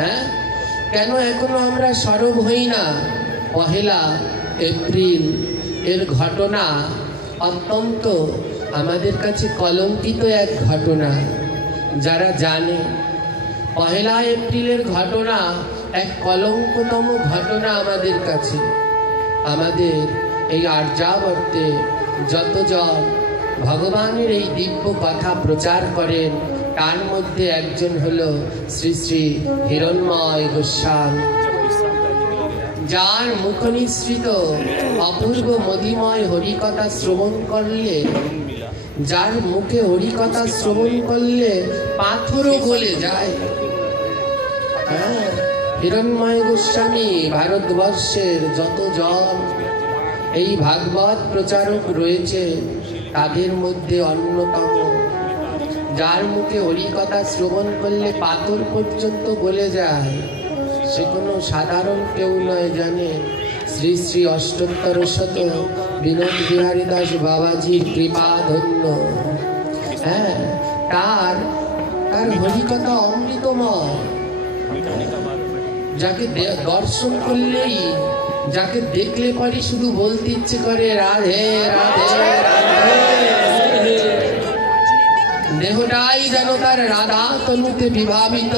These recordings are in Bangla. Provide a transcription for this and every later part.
হ্যাঁ, কেন এখনো আমরা সরব হই না? পহেলা এপ্রিল এর ঘটনা অত্যন্ত আমাদের কাছে কলঙ্কিত এক ঘটনা। যারা জানে পহেলা এপ্রিলের ঘটনা এক কলঙ্কতম ঘটনা আমাদের কাছে। আমাদের এই আর্যাবর্তে যতজন ভগবানের এই দিব্য কথা প্রচার করেন তার মধ্যে একজন হলো শ্রী শ্রী হিরণ্ময় গোস্বামী, যার মুখ নিঃসৃত অপূর্ব মধুময় হরিকথা শ্রবণ করলে, যার মুখে হরিকথা শ্রবণ করলে পাথরও গলে যায়। হ্যাঁ, হিরণ্ময় গোস্বামী ভারতবর্ষের যতজন এই ভাগবত প্রচারক রয়েছে তাদের মধ্যে অন্যতম, যার মুখে হরিকথা শ্রবণ করলে পাথর পর্যন্ত গলে যায়। সে কোনো সাধারণ কেউ নয়, জানে শ্রী শ্রী অষ্টোত্তর শত বিনোদ বিহারী দাস বাবাজির কৃপা ধন্য। হ্যাঁ, তার হরিকথা অমৃতময়, যাকে দর্শন করলেই, যাকে দেখলে পরে শুধু বলতে ইচ্ছে করে রাধে রাধে রাধে, দেহটাই যেন তার রাধা তনুতে বিভাবিত।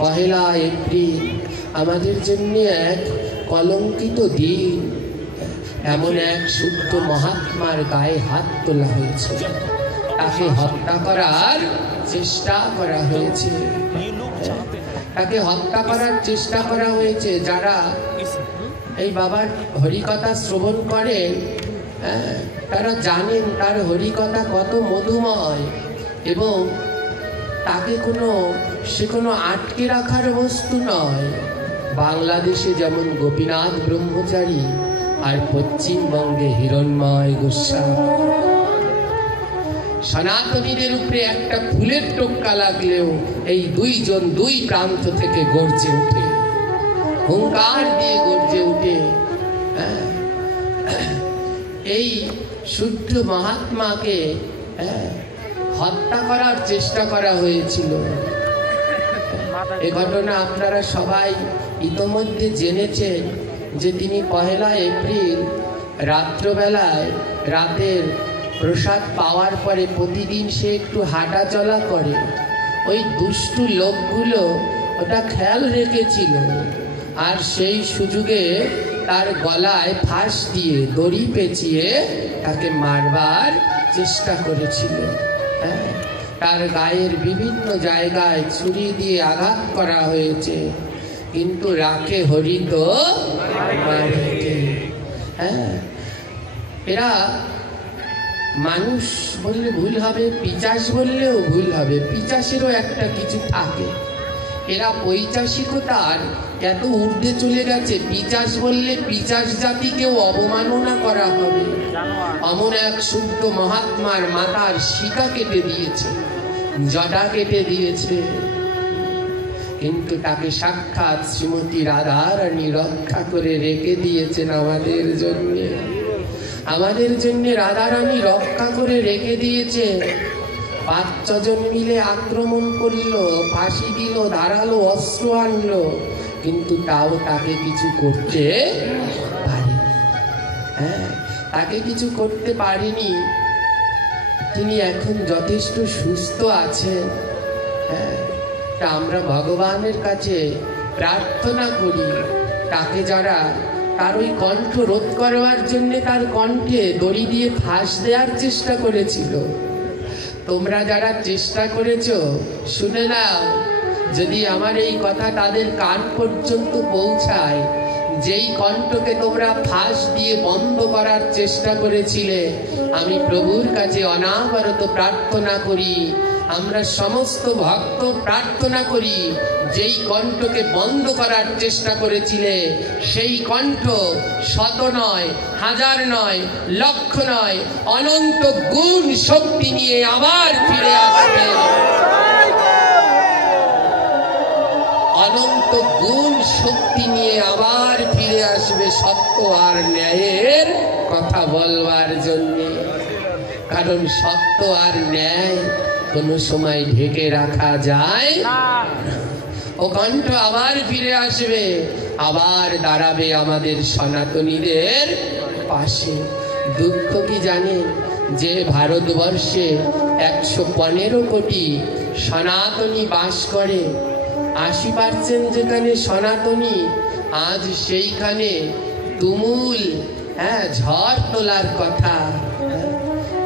পহেলা এপ্রিল আমাদের জন্য এক কলঙ্কিত দিন। এমন এক শুদ্ধ মহাত্মার গায়ে হাত তোলা হয়েছে, তাকে হত্যা করার চেষ্টা করা হয়েছে, তাকে হত্যা করার চেষ্টা করা হয়েছে। যারা এই বাবার হরিকথা শ্রবণ করেন তারা জানেন তার হরিকথা কত মধুময়, এবং তাকে সে কোনো আটকে রাখার বস্তু নয়। বাংলাদেশে যেমন গোপীনাথ ব্রহ্মচারী আর পশ্চিমবঙ্গে হিরণ্ময় গোস্বামী। সনাতনীদের উপরে একটা ফুলের টোক্কা লাগলেও এই দুইজন দুই প্রান্ত থেকে গর্জে উঠে, হুঙ্কার দিয়ে গর্জে উঠে। এই শুদ্ধ মহাত্মাকে হত্যা করার চেষ্টা করা হয়েছিল। এ ঘটনা আপনারা সবাই ইতোমধ্যে জেনেছেন যে তিনি পহেলা এপ্রিল রাত্রবেলায়, রাতের প্রসাদ পাওয়ার পরে প্রতিদিন সে একটু হাঁটা চলা করে। ওই দুষ্টু লোকগুলো ওটা খেয়াল রেখেছিল, আর সেই সুযোগে তার গলায় ফাঁস দিয়ে দড়ি পেঁচিয়ে তাকে মারবার চেষ্টা করেছিল। হ্যাঁ, তার গায়ের বিভিন্ন জায়গায় ছুরি দিয়ে আঘাত করা হয়েছে, কিন্তু রাখে হরি তো মারেকে। হ্যাঁ, এরা মানুষ বললে ভুল হবে, পিচাস বললেও ভুল হবে, পিচাসেরও একটা কিছু থাকে। এরা পৈচাসিকতার এত ঊর্ধ্বে চলে গেছে, পিচাস বললে পিচাস জাতিকেও অবমাননা করা হবে। এমন এক শুদ্ধ মহাত্মার মাথার শিকা কেটে দিয়েছে, জটা কেটে দিয়েছে, কিন্তু তাকে সাক্ষাৎ শ্রীমতী রাধারানী রক্ষা করে রেখে দিয়েছেন আমাদের জন্য। আমাদের জন্য রাধারানী রক্ষা করে রেখে দিয়েছে। 5-6 জন মিলে আক্রমণ করলো, ফাঁসি দিল, ধারালো অস্ত্র আনলো, কিন্তু তাও তাকে কিছু করতে পারেনি। হ্যাঁ, তাকে কিছু করতে পারেনি। তিনি এখন যথেষ্ট সুস্থ আছেন। হ্যাঁ, তা আমরা ভগবানের কাছে প্রার্থনা করি, তাকে যারা তার ওই কণ্ঠ রোধ করবার জন্য তার কণ্ঠে দড়ি দিয়ে ফাঁস দেওয়ার চেষ্টা করেছিল, তোমরা যারা চেষ্টা করেছো শুনে নাও, যদি আমার এই কথা তাদের কান পর্যন্ত পৌঁছায়, যেই কণ্ঠকে তোমরা ফাঁস দিয়ে বন্ধ করার চেষ্টা করেছিলে, আমি প্রভুর কাছে অনাবরত প্রার্থনা করি, আমরা সমস্ত ভক্ত প্রার্থনা করি, যেই কণ্ঠকে বন্ধ করার চেষ্টা করেছিলে সেই কণ্ঠ 100 নয়, 1000 নয়, লক্ষ নয়, অনন্ত গুণ শক্তি নিয়ে আবার ফিরে আসবে। অনন্ত গুণ শক্তি নিয়ে আবার ফিরে আসবে সত্য আর ন্যায়ের কথা বলবার জন্য। কারণ সত্য আর ন্যায় কোনো সময় ঢেকে রাখা যায় না। ও কণ্ঠ আবার ফিরে আসবে, আবার দাঁড়াবে আমাদের সনাতনীদের পাশে। দুঃখ কি জানেন, যে ভারতবর্ষে 115 কোটি সনাতনী বাস করে, 80% যেখানে সনাতনী, আজ সেইখানে তুমুল ঝড় তোলার কথা।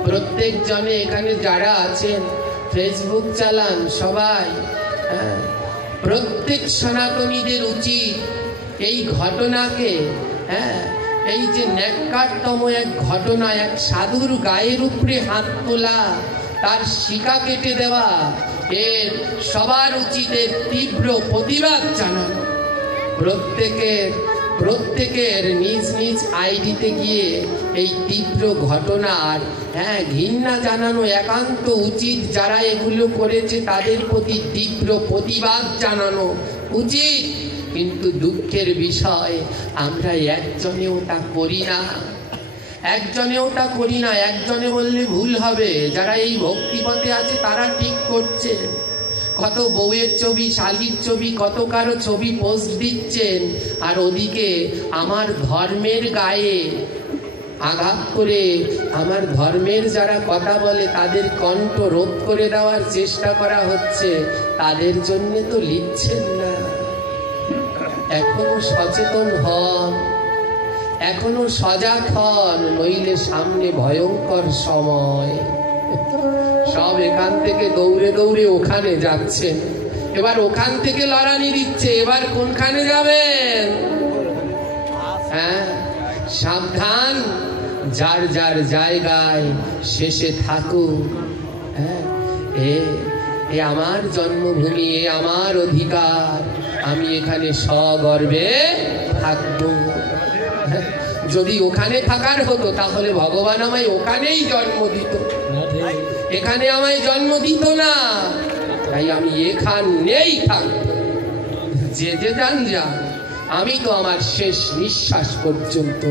প্রত্যেক জনে এখানে যারা আছেন, ফেসবুক চালান সবাই, প্রত্যেক সনাতনীদের উচিত এই ঘটনাকে, এই যে ন্যাক্কারতম এক ঘটনা, এক সাধুর গায়ের উপরে হাত তোলা, তার শিকা কেটে দেওয়া, এর সবার উচিত এর তীব্র প্রতিবাদ জানানো। প্রত্যেকের নিজ নিজ আইডিতে গিয়ে এই তীব্র ঘটনার ঘৃণা জানানো একান্ত উচিত। যারা এগুলো করেছে তাদের প্রতি তীব্র প্রতিবাদ জানানো উচিত। কিন্তু দুঃখের বিষয়, আমরা একজনেও তা করি না। একজনে বললে ভুল হবে। যারা এই ভক্তিপথে আছে তারা ঠিক করছে। কত বউয়ের ছবি, শালির ছবি, কত কারো ছবি পোস্ট দিচ্ছেন, আর ওদিকে আমার ধর্মের গায়ে আঘাত করে, আমার ধর্মের যারা কথা বলে তাদের কণ্ঠ রোধ করে দেওয়ার চেষ্টা করা হচ্ছে। তাদের জন্য তো লিখছেন না। এখনো সচেতন হন, এখনো সজাগ হন, নইলে সামনে ভয়ঙ্কর সময়। সব এখান থেকে দৌড়ে দৌড়ে ওখানে যাচ্ছেন, এবার ওখান থেকে লড়ানি দিচ্ছে, এবার কোনখানে যাবেন? সাবধান, যার যার জায়গায় শেষে থাকুক। এ আমার জন্মভূমি, এ আমার অধিকার, আমি এখানে সগর্বে থাকবো। যদি ওখানে থাকার হতো তাহলে ভগবান আমায় ওখানেই জন্ম দিত, এখানে আমায় জন্ম দিত না। তাই আমি এখানেই থাকবো। যে যান যান, আমি তো আমার শেষ নিঃশ্বাস পর্যন্ত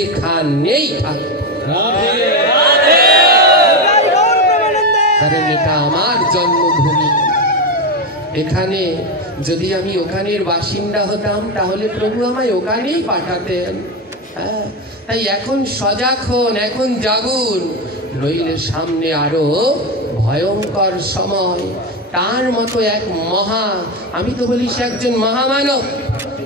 এখানেই থাকবো, কারণ এটা আমার জন্মভূমি। এখানে যদি আমি ওখানের বাসিন্দা হতাম তাহলে প্রভু আমায় ওখানেই পাঠাতেন। তাই এখন সজাগ হন, এখন জাগুন, নইলে সামনে আরো ভয়ঙ্কর সময়। তার মতো এক আমি তো বলি সে একজন মহামানব,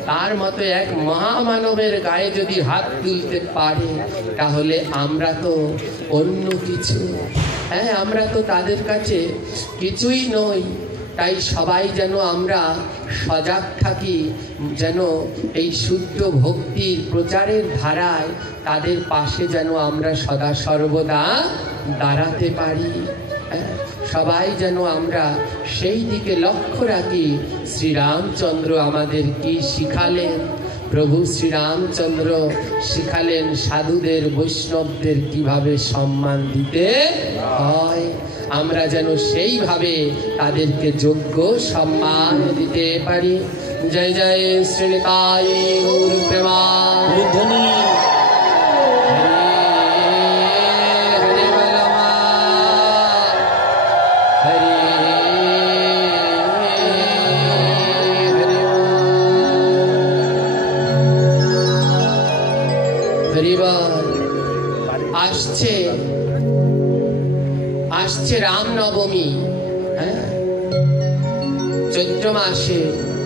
তার মতো এক মহামানবের গায়ে যদি হাত তুলতে পারে তাহলে আমরা তো অন্য কিছু, আমরা তো তাদের কাছে কিছুই নই। তাই সবাই যেন আমরা সজাগ থাকি, যেন এই শুদ্ধ ভক্তির প্রচারের ধারায় তাদের পাশে যেন আমরা সদা সর্বদা দাঁড়াতে পারি। সবাই যেন আমরা সেই দিকে লক্ষ্য রাখি। শ্রীরামচন্দ্র আমাদের কি শিখালেন? প্রভু শ্রীরামচন্দ্র শিখালেন সাধুদের, বৈষ্ণবদের কিভাবে সম্মান দিতে হয়। আমরা যেন সেইভাবে তাদেরকে যোগ্য সম্মান দিতে পারি। জয় জয় শ্রী নিতাই গৌর প্রেমানন্দ। আসছে রামনবমী, চৈত্র মাসে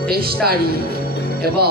23 তারিখ, এবং